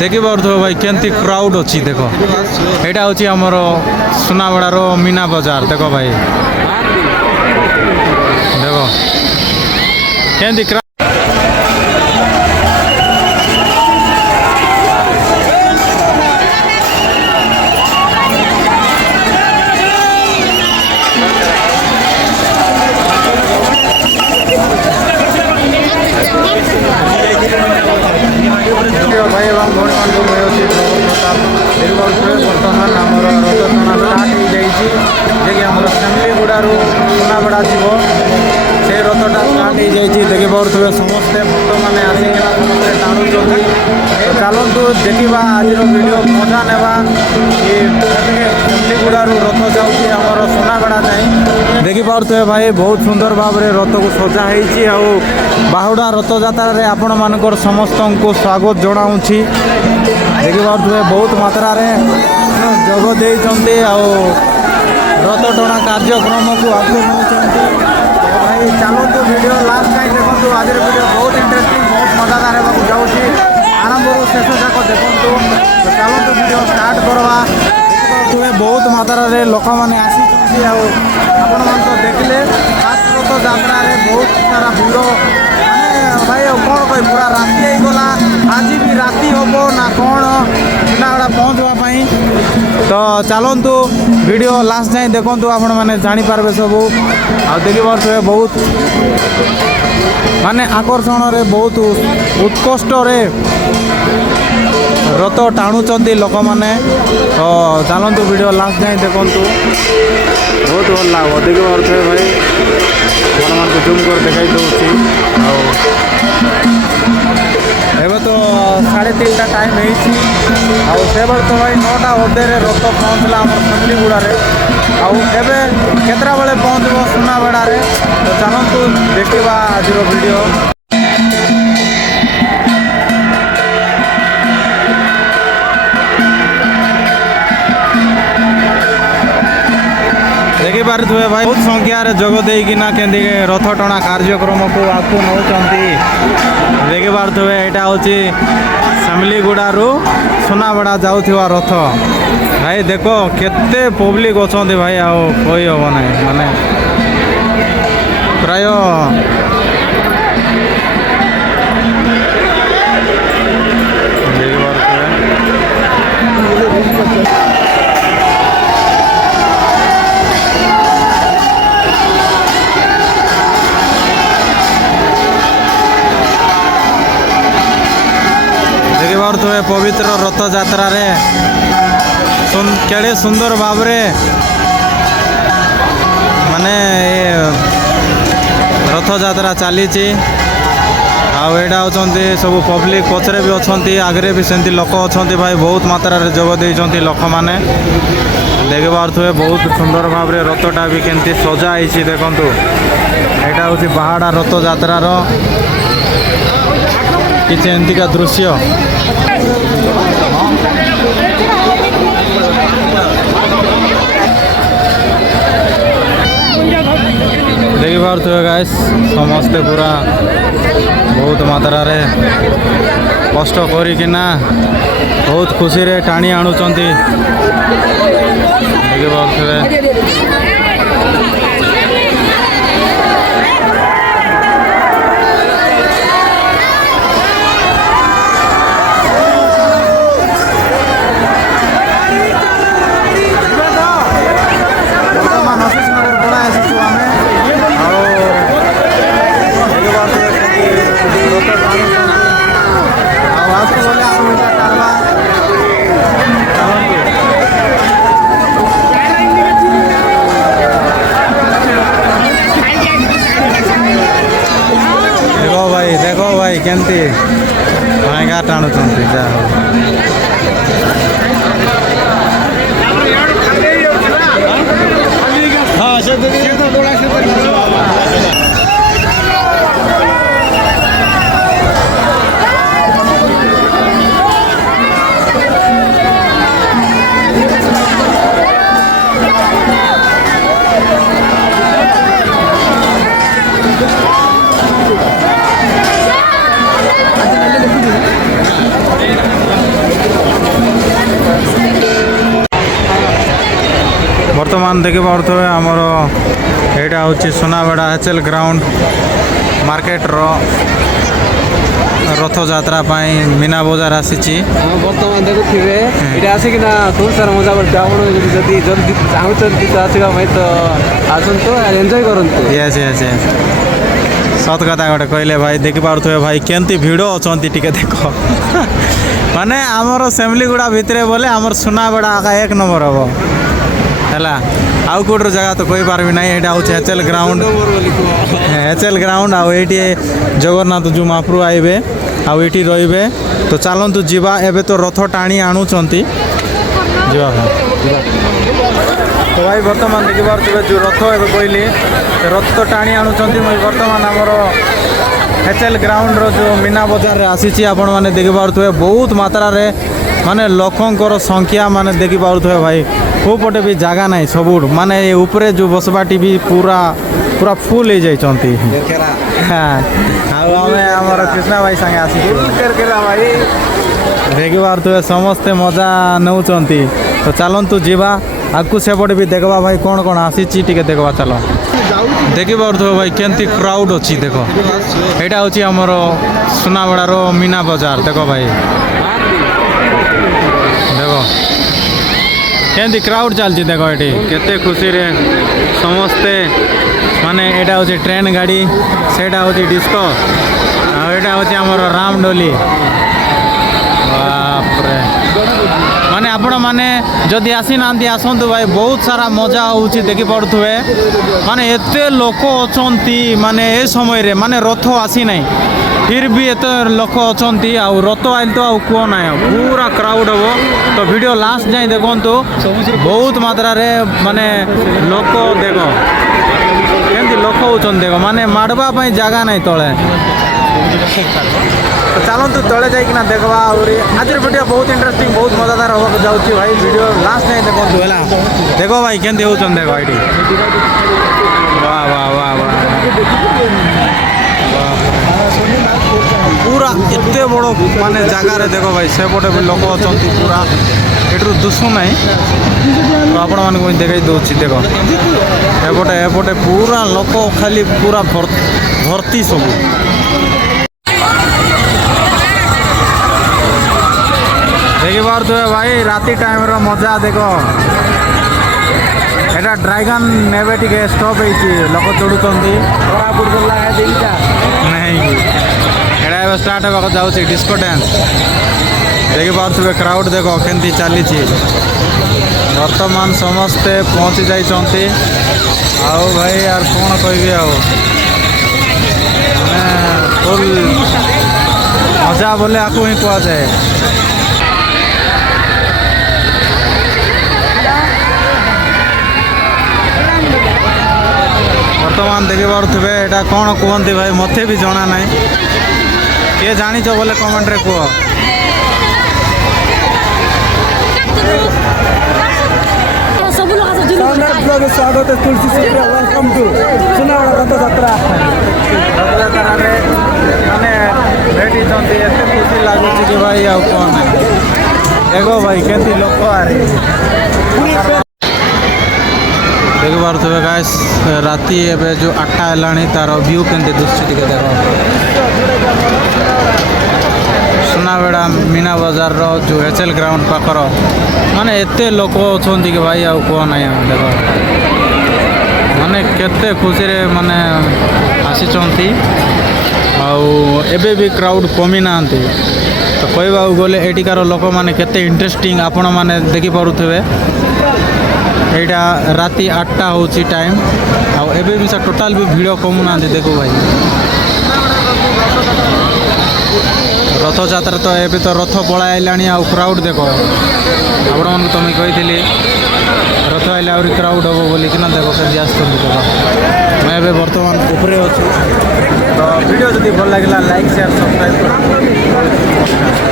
देखिपे भाई केमती क्राउड अच्छी देख यहाँ हूँ आमर सुनाबेड़ार मीना बजार देख भाई देख केमती भाई एवं भौणी मान बर्तमान आमर रथ टणा स्टार्ट हो जाए आम फैमिलीगुड़ू सुनाबेड़ा जीव से रथटा स्टार्ट हो जाए देखिपे समस्ते भक्त मैंने आसिक समस्ते टाणुंट चलतु देखा आज वीडियो मजा नेबा कि फैमिलीगुड़ू रथ जाऊँगी सुनाबेड़ा जाए देखिपे भाई बहुत सुंदर भाव में रथ को सजाई बाहुड़ा रथ यात्रा आपण मानकर समस्त को स्वागत जनाऊँगी देखिपे बहुत मात्रा जोग देते रथ टणा कार्यक्रम को आगे नौकरी भाई चलतु वीडियो लास्ट टाइम देखो आज वीडियो बहुत इंटरेस्टिंग बहुत मजादार होगा जाऊँगी आरंभ शेष जाक देखो तो चलतु वीडियो स्टार्ट करवा देखिए बहुत मात्रा लोक मैंने आसी आपण मान देखिले फास्ट रथ यात्रा बहुत सारा भिड़ भाई कौन कह पूरा राति गला आज भी राति हम ना कौन सुनाबेड़ा पहुँचवाई तो चलतु वीडियो लास्ट जाए देखूँ आपण मैंने जापारे सब देखिपे बहुत माने आकर्षण रे बहुत उत्कृष्ट रथ टाणुंट लोक मैंने तो चलतु वीडियो लास्ट जाए देखूँ बहुत भल लगे देखिपे भाई अपन जूम कर देखा दूसरी एवं तो 3:30 टाइम से तो भाई 9टा अधे रथ पहुँचला आम फैमिलीगुड़े आबे केतरा बेले पहुँचब सुनाबेड़ा तो चलतु देखा आज वीडियो देखिपे भाई बहुत संख्यार जोग देना के रथ टणा कार्यक्रम को आगू नौ देखिपे यहाँ हूँ फैमिलीगुड़ू सुनाबेड़ा जाऊा रथ भाई देख केते पब्लिक अच्छा भाई आई हम ना माने प्राय देखिपे पवित्र रथ यात्रा केड़े सुंदर भाव माने रथ यात्रा चली आड़ा होती सब पब्लिक पचरे भी अच्छा आगे भी सेमती लोक अच्छा भाई बहुत मात्रा जोग देते लोक मैंने देखिपे बहुत सुंदर भाव में रथटा भी केमती सजाई देखूँ यहाँ हूँ बाहाड़ा रथ यात्रार किसी एमतीका दृश्य देखिपे गाइस समस्ते पूरा बहुत मात्रा कष्ट करना बहुत खुशी रे टाणी आणुचंती देखिपे देखो भाई केमती महंगा टाणुचंती जा हाँ ବର୍ତ୍ତମାନ ଦେଖିପାରୁଥିବେ ଆମର ଏଇଟା ହେଉଛି ସୁନାବେଡ଼ା ଏଚଏଲ୍ ଗ୍ରାଉଣ୍ଡ ମାର୍କେଟର ରଥଯାତ୍ରା ପାଇଁ ମୀନା ବଜାର ଆସିଛି। ବର୍ତ୍ତମାନ ଦେଖୁଥିବେ ଏଇଟା ଆସିକିନା ବହୁତ ସାରା ମଜା କରୁଛି। ଆପଣ ଯଦି ଚାହୁଁଛନ୍ତି ତ ଆସିବା ପାଇଁ ତ ଆସନ୍ତୁ, ଏନ୍ଜୟ କରନ୍ତୁ। ୟେସ୍ ୟେସ୍ ୟେସ୍ ସତ କଥା ଗୋଟେ କହିଲେ ଭାଇ। ଦେଖିପାରୁଥିବେ ଭାଇ କେମିତି ଭିଡ଼ ଅଛନ୍ତି ଟିକେ ଦେଖ। ମାନେ ଆମର ସେମିଲିଗୁଡ଼ା ଭିତରେ ବୋଲେ ଆମର ସୁନାବେଡ଼ା ଆକା 1 ନମ୍ବର ହେବ ହେଲା। ଆଉ କେଉଁଠର ଜାଗା ତ କହିପାରିବି ନାହିଁ। ଏଇଟା ହେଉଛି ଏଚଏଲ୍ ଗ୍ରାଉଣ୍ଡ, ଏଚଏଲ୍ ଗ୍ରାଉଣ୍ଡ। ଆଉ ଏଇଠି ଜଗନ୍ନାଥ ଯେଉଁ ମହାପ୍ରଭୁ ଆଇବେ ଆଉ ଏଇଠି ରହିବେ। ତ ଚାଲନ୍ତୁ ଯିବା। ଏବେ ତ ରଥ ଟାଣି ଆଣୁଛନ୍ତି, ଯିବା ତ ଭାଇ। ବର୍ତ୍ତମାନ ଦେଖିପାରୁଥିବେ ଯେଉଁ ରଥ ଏବେ କହିଲି ରଥ ତ ଟାଣି ଆଣୁଛନ୍ତି। ମୁଁ ବର୍ତ୍ତମାନ ଆମର ଏଚଏଲ୍ ଗ୍ରାଉଣ୍ଡର ଯେଉଁ ମୀନା ବଜାରରେ ଆସିଛି। ଆପଣମାନେ ଦେଖିପାରୁଥିବେ ବହୁତ ମାତ୍ରାରେ ମାନେ ଲୋକଙ୍କର ସଂଖ୍ୟା ମାନେ ଦେଖିପାରୁଥିବେ ଭାଇ। କେଉଁ ପଟେ ବି ଜାଗା ନାହିଁ, ସବୁ ମାନେ ଏ ଉପରେ ଯେଉଁ ବସବାଟି ବି ପୁରା ଫୁଲ୍ ହେଇଯାଇଛନ୍ତି। ଆଉ ଆମେ ଆମର କୃଷ୍ଣା ଭାଇ ସାଙ୍ଗେ ଆସିଛୁ। ଭାଇ ଦେଖିପାରୁଥିବେ ସମସ୍ତେ ମଜା ନେଉଛନ୍ତି। ତ ଚାଲନ୍ତୁ ଯିବା ଆଗକୁ, ସେପଟେ ବି ଦେଖିବା ଭାଇ କ'ଣ କ'ଣ ଆସିଛି ଟିକେ ଦେଖିବା। ଚାଲ ଦେଖିପାରୁଥିବ ଭାଇ କେମିତି କ୍ରାଉଡ଼ ଅଛି ଦେଖ। ଏଇଟା ହେଉଛି ଆମର ସୁନାବେଡ଼ାର ମୀନା ବଜାର। ଦେଖ ଭାଇ, ଦେଖ କେମିତି କ୍ରାଉଡ଼ ଚାଲିଛି ଦେଖ। ଏଠି କେତେ ଖୁସିରେ ସମସ୍ତେ ମାନେ ଏଇଟା ହେଉଛି ଟ୍ରେନ୍ ଗାଡ଼ି, ସେଇଟା ହେଉଛି ଡିସ୍କୋ, ଆଉ ଏଇଟା ହେଉଛି ଆମର ରାମଡୋଲି। ବାପରେ ମାନେ ଆପଣମାନେ ଯଦି ଆସିନାହାନ୍ତି ଆସନ୍ତୁ ଭାଇ। ବହୁତ ସାରା ମଜା ହେଉଛି ଦେଖିପାରୁଥିବେ। ମାନେ ଏତେ ଲୋକ ଅଛନ୍ତି ମାନେ ଏ ସମୟରେ, ମାନେ ରଥ ଆସିନାହିଁ ଫିର୍ ବି ଏତେ ଲୋକ ଅଛନ୍ତି। ଆଉ ରଥ ଆଇଲେ ତ ଆଉ କୁହ ନାହିଁ, ଆଉ ପୁରା କ୍ରାଉଡ଼ ହେବ। ତ ଭିଡ଼ିଓ ଲାଷ୍ଟ ଯାଏଁ ଦେଖନ୍ତୁ। ବହୁତ ମାତ୍ରାରେ ମାନେ ଲୋକ ଦେଖ କେମିତି ଲୋକ ହେଉଛନ୍ତି ଦେଖ। ମାନେ ମାଡ଼ବା ପାଇଁ ଜାଗା ନାହିଁ ତଳେ। ଚାଲନ୍ତୁ ତଳେ ଯାଇକିନା ଦେଖିବା। ଆହୁରି ଆଜିର ଭିଡ଼ିଓ ବହୁତ ଇଣ୍ଟରେଷ୍ଟିଂ, ବହୁତ ମଜାଦାର ହେବାକୁ ଯାଉଛି ଭାଇ। ଭିଡ଼ିଓ ଲାଷ୍ଟ ଯାଏଁ ଦେଖନ୍ତୁ ହେଲା। ଦେଖ ଭାଇ କେମିତି ହେଉଛନ୍ତି ଦେଖ ଏଇଠି। ବାଃ ବାଃ ବାଃ ବାଃ, ପୁରା ଏତେ ବଡ଼ ମାନେ ଜାଗାରେ ଦେଖ ଭାଇ। ସେପଟେ ବି ଲୋକ ଅଛନ୍ତି ପୁରା, ଏଠୁ ଦିଶୁନାହିଁ ତ ଆପଣମାନଙ୍କୁ ମୁଁ ଦେଖାଇ ଦେଉଛି ଦେଖ। ଏପଟେ ପୁରା ଲୋକ ଖାଲି ପୁରା ଭର୍ତ୍ତି ସବୁ। ଦେଖିପାରୁଥିବେ ଭାଇ ରାତି ଟାଇମ୍ର ମଜା ଦେଖ। এটা ଡ୍ରାଗନ୍ ଏବେ ଟିକେ ଷ୍ଟପ୍ ହେଇଛି, ଲୋକ ଚଢ଼ୁଛନ୍ତି। ନାଇଁ ଏଇଟା ଏବେ ଷ୍ଟାର୍ଟ ହେବାକୁ ଯାଉଛି ଡିସ୍କୋ ଡ୍ୟାନ୍ସ। ଦେଖିପାରୁଥିବେ କ୍ରାଉଡ଼ ଦେଖ କେମିତି ଚାଲିଛି। ବର୍ତ୍ତମାନ ସମସ୍ତେ ପହଞ୍ଚି ଯାଇଛନ୍ତି। ଆଉ ଭାଇ ଆର୍ କ'ଣ କହିବି, ଆଉ ମାନେ ଫୁଲ୍ ମଜା ବୋଲେ ଆକୁ ହିଁ କୁହାଯାଏ। ବର୍ତ୍ତମାନ ଦେଖିପାରୁଥିବେ ଏଇଟା କ'ଣ କୁହନ୍ତି ଭାଇ, ମୋତେ ବି ଜଣା ନାହିଁ। କିଏ ଜାଣିଛ ବୋଲେ କମେଣ୍ଟରେ କୁହ। ସ୍ୱାଗତ ତୁଳସୀ ସୁପ୍ରିୟା, ୱେଲକମ୍ ଟୁ ସୁନାବେଡ଼ା ରଥଯାତ୍ରା। ରଥଯାତ୍ରାରେ ମାନେ ଭେଟିଛନ୍ତି, ଏତେ ଖୁସି ଲାଗୁଛି କି ଭାଇ ଆଉ କ'ଣ ନାହିଁ। ଦେଖ ଭାଇ କେମିତି ଲୋକ ଆରେ। ଦେଖିପାରୁଥିବେ ଗାଇସ୍ ରାତି ଏବେ ଯେଉଁ 8ଟା ହେଲାଣି, ତାର ଭ୍ୟୁ କେମିତି ଦିଶୁଛି ଟିକେ ଦେଖ। ସୁନାବେଡ଼ା ମୀନା ବଜାରର ଯେଉଁ ଏଚଏଲ୍ ଗ୍ରାଉଣ୍ଡ ପାଖର ମାନେ ଏତେ ଲୋକ ଅଛନ୍ତି କି ଭାଇ ଆଉ କୁହ ନାହିଁ। ଦେଖ ମାନେ କେତେ ଖୁସିରେ ମାନେ ଆସିଛନ୍ତି। ଆଉ ଏବେ ବି କ୍ରାଉଡ଼ କମି ନାହାନ୍ତି। ତ କହିବାକୁ ଗଲେ ଏଠିକାର ଲୋକମାନେ କେତେ ଇଣ୍ଟରେଷ୍ଟିଂ ଆପଣମାନେ ଦେଖିପାରୁଥିବେ। এইটা রাতি 8টা ହେଉଛି ଟାଇମ୍। ଆଉ ଏବେ ବି ସେ ଟୋଟାଲ୍ ବି ଭିଡ଼ କମୁନାହାନ୍ତି ଦେଖ ଭାଇ। ରଥଯାତ୍ରା ତ ଏବେ ତ ରଥ ପଳାଇ ଆଇଲାଣି, ଆଉ କ୍ରାଉଡ଼ ଦେଖ। ଆପଣମାନଙ୍କୁ ତ ମୁଁ କହିଥିଲି ରଥ ଆଇଲେ ଆହୁରି କ୍ରାଉଡ଼ ହେବ ବୋଲିକିନା। ଦେଖ କେମିତି ଆସୁଛନ୍ତି ଦେଖ। ମୁଁ ଏବେ ବର୍ତ୍ତମାନ ଉପରେ ଅଛୁ। ତ ଭିଡ଼ିଓ ଯଦି ଭଲ ଲାଗିଲା ଲାଇକ୍ ସେୟାର ସବସ୍କ୍ରାଇବ୍ କରନ୍ତୁ।